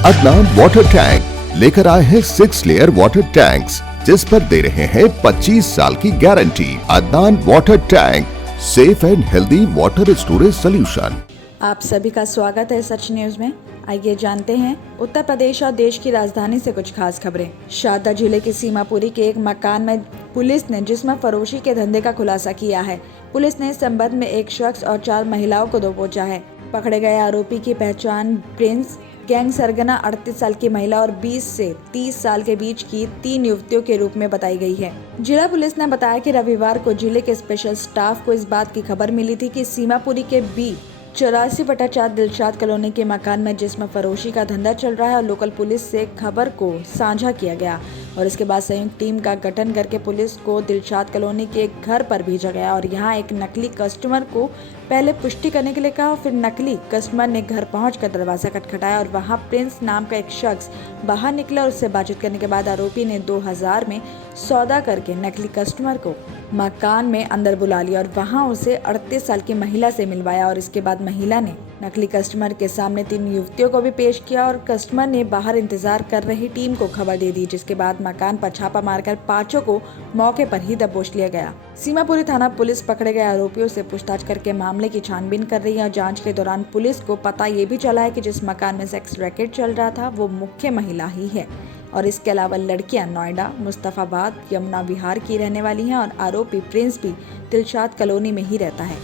Adnan water tank लेकर आए हैं 6 लेयर वाटर टैंक्स, जिस पर दे रहे हैं 25 साल की guarantee. Adnan water tank, safe and healthy water storage solution. आप सभी का स्वागत है सच न्यूज में। आइए जानते हैं उत्तर प्रदेश और देश की राजधानी से कुछ खास खबरें। शारदा जिले के सीमापुरी के एक मकान में पुलिस ने जिस्म फरोशी के धंधे का खुलासा किया है। पुलिस ने इस संबंध में एक शख्स और 4 महिलाओं को दबोचा है। पकड़े गए आरोपी की पहचान प्रिंस, गैंग सरगना 38 साल की महिला और 20 से 30 साल के बीच की 3 युवतियों के रूप में बताई गई है। जिला पुलिस ने बताया कि रविवार को जिले के स्पेशल स्टाफ को इस बात की खबर मिली थी कि सीमापुरी के बी 84/4 दिलशाद कॉलोनी के मकान में जिस्म फरोशी का धंधा चल रहा है और लोकल पुलिस से खबर को साझा किया गया और इसके बाद संयुक्त टीम का गठन करके पुलिस को दिलशाद कॉलोनी के एक घर पर भेजा गया और यहां एक नकली कस्टमर को पहले पुष्टि करने के लिए कहा। फिर नकली कस्टमर ने घर पहुंचकर दरवाजा खटखटाया और वहां प्रिंस नाम का एक शख्स बाहर निकला और उससे बातचीत करने के बाद आरोपी ने 2000 में सौदा करके नकली कस्टमर को मकान में अंदर बुला लिया और वहां उसे 38 साल की महिला से मिलवाया और इसके बाद महिला ने नकली कस्टमर के सामने 3 युवतियों को भी पेश किया और कस्टमर ने बाहर इंतजार कर रही टीम को खबर दे दी, जिसके बाद मकान पर छापा मारकर 5 को मौके पर ही दबोच लिया गया। सीमापुरी थाना पुलिस पकड़े गए आरोपियों से पूछताछ करके मामले की छानबीन कर रही है और जांच के दौरान पुलिस को पता ये भी चला है कि जिस मकान में सेक्स रैकेट चल रहा था वो मुख्य महिला ही है और इसके अलावा लड़कियां नोएडा, मुस्तफाबाद, यमुना विहार की रहने वाली हैं और आरोपी प्रिंस भी दिलशाद कॉलोनी में ही रहता है।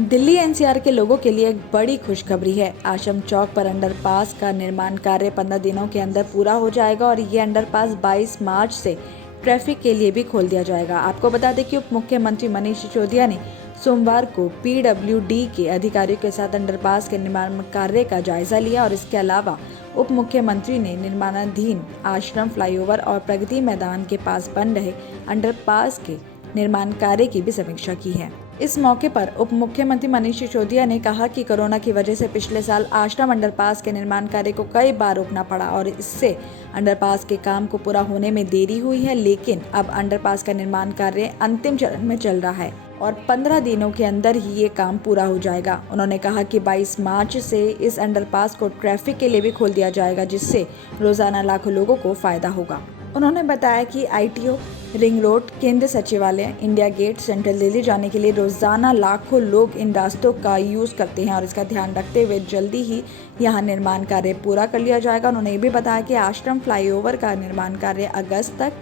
दिल्ली एनसीआर के लोगों के लिए एक बड़ी खुशखबरी है। आश्रम चौक पर अंडरपास का निर्माण कार्य 15 दिनों के अंदर पूरा हो जाएगा और ये अंडरपास 22 मार्च से ट्रैफिक के लिए भी खोल दिया जाएगा। आपको बता दें कि उप मुख्यमंत्री मनीष सिसोदिया ने सोमवार को पीडब्ल्यूडी के अधिकारियों के साथ अंडरपास के निर्माण कार्य का जायजा लिया और इसके अलावा उप मुख्यमंत्री ने निर्माणाधीन आश्रम फ्लाईओवर और प्रगति मैदान के पास बन रहे अंडरपास के निर्माण कार्य की भी समीक्षा की है। इस मौके पर उप मुख्यमंत्री मनीष सिसोदिया ने कहा कि कोरोना की वजह से पिछले साल आश्रम अंडरपास के निर्माण कार्य को कई बार रोकना पड़ा और इससे अंडरपास के काम को पूरा होने में देरी हुई है, लेकिन अब अंडरपास का निर्माण कार्य अंतिम चरण में चल रहा है और 15 दिनों के अंदर ही ये काम पूरा हो जाएगा। उन्होंने कहा कि 22 मार्च से इस अंडरपास को ट्रैफिक के लिए भी खोल दिया जाएगा, जिससे रोजाना लाखों लोगों को फायदा होगा। उन्होंने बताया कि आईटीओ, रिंग रोड, केंद्रीय सचिवालय, इंडिया गेट, सेंट्रल दिल्ली जाने के लिए रोजाना लाखों लोग इन रास्तों का यूज करते हैं और इसका ध्यान रखते हुए जल्दी ही यहां निर्माण कार्य पूरा कर लिया जाएगा। उन्होंने ये भी बताया कि आश्रम फ्लाईओवर का निर्माण कार्य अगस्त तक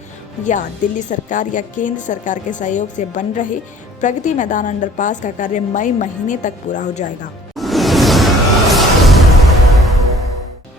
या दिल्ली सरकार या केंद्र सरकार के सहयोग से बन रहे प्रगति मैदान अंडरपास का कार्य मई महीने तक पूरा हो जाएगा।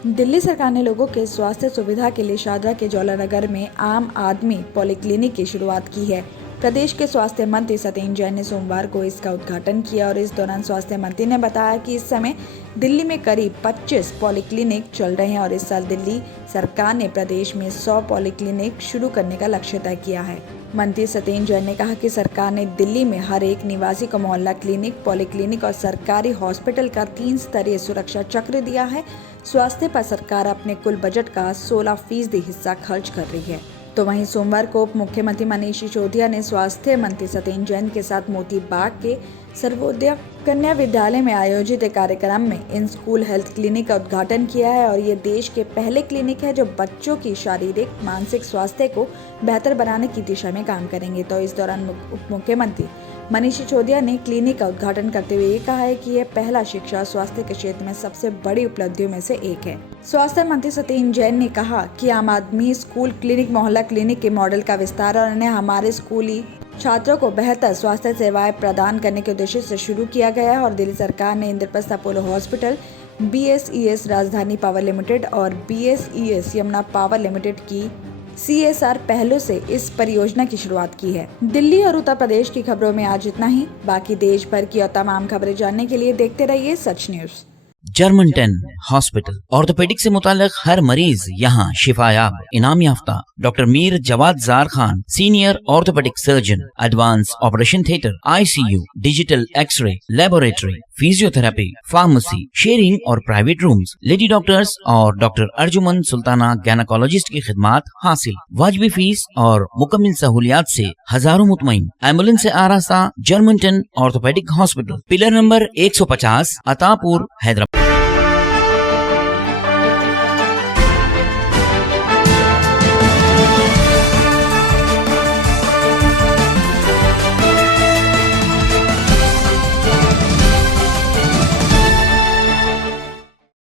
दिल्ली सरकार ने लोगों के स्वास्थ्य सुविधा के लिए शारदा के जौलानगर में आम आदमी पॉलीक्लिनिक की शुरुआत की है। प्रदेश के स्वास्थ्य मंत्री सत्येंद्र जैन ने सोमवार को इसका उद्घाटन किया और इस दौरान स्वास्थ्य मंत्री ने बताया कि इस समय दिल्ली में करीब 25 पॉलीक्लिनिक चल रहे हैं और इस साल दिल्ली सरकार ने प्रदेश में 100 पॉलीक्लिनिक शुरू करने का लक्ष्य तय किया है। मंत्री सत्येंद्र जैन ने कहा कि सरकार ने दिल्ली में हर एक निवासी को मोहल्ला क्लिनिक, पॉलीक्लिनिक और सरकारी हॉस्पिटल का 3 स्तरीय सुरक्षा चक्र दिया है। स्वास्थ्य पर सरकार अपने कुल बजट का 16% हिस्सा खर्च कर रही है। तो वहीं सोमवार को उप मुख्यमंत्री मनीष सिसोदिया ने स्वास्थ्य मंत्री सत्येंद्र जैन के साथ मोती बाग के सर्वोदय कन्या विद्यालय में आयोजित एक कार्यक्रम में इन स्कूल हेल्थ क्लिनिक का उद्घाटन किया है और ये देश के पहले क्लिनिक है जो बच्चों की शारीरिक मानसिक स्वास्थ्य को बेहतर बनाने की दिशा में काम करेंगे। तो इस दौरान उप मुख्यमंत्री मनीष सिसोदिया ने क्लिनिक का उद्घाटन करते हुए ये कहा है कि यह पहला शिक्षा स्वास्थ्य के क्षेत्र में सबसे बड़ी उपलब्धियों में से एक है। स्वास्थ्य मंत्री सत्येंद्र जैन ने कहा कि आम आदमी स्कूल क्लिनिक, मोहल्ला क्लिनिक के मॉडल का विस्तार और इन्हें हमारे स्कूली छात्रों को बेहतर स्वास्थ्य सेवाएं प्रदान करने के उद्देश्य से शुरू किया गया है और दिल्ली सरकार ने इंद्रप्रस्थ अपोलो हॉस्पिटल, BSES राजधानी पावर लिमिटेड और BSES यमुना पावर लिमिटेड की CSR पहलों से इस परियोजना की शुरुआत की है। दिल्ली और उत्तर प्रदेश की खबरों में आज इतना ही। बाकी देश भर की और तमाम खबरें जानने के लिए देखते रहिए Sach news. German 10 hospital orthopaedic से मुताल्लिक हर मरीज यहाँ शिफायाब। इनाम याफ्ता doctor Mir Jawad Jar Khan, senior orthopaedic surgeon, advance operation theatre, ICU, digital x-ray, laboratory, physiotherapy, pharmacy, sharing और प्राइवेट रूम्स, लेडी डॉक्टर्स और डॉक्टर अर्जुमन सुल्ताना गैनाकोलॉजिस्ट की खिदमात हासिल। वाजिबी फीस और मुकम्मल सहूलियात से हजारों मुतमईन। एम्बुलेंस से आरास्ता German 10 orthopaedic hospital, pillar number 150, Attapur, Hyderabad.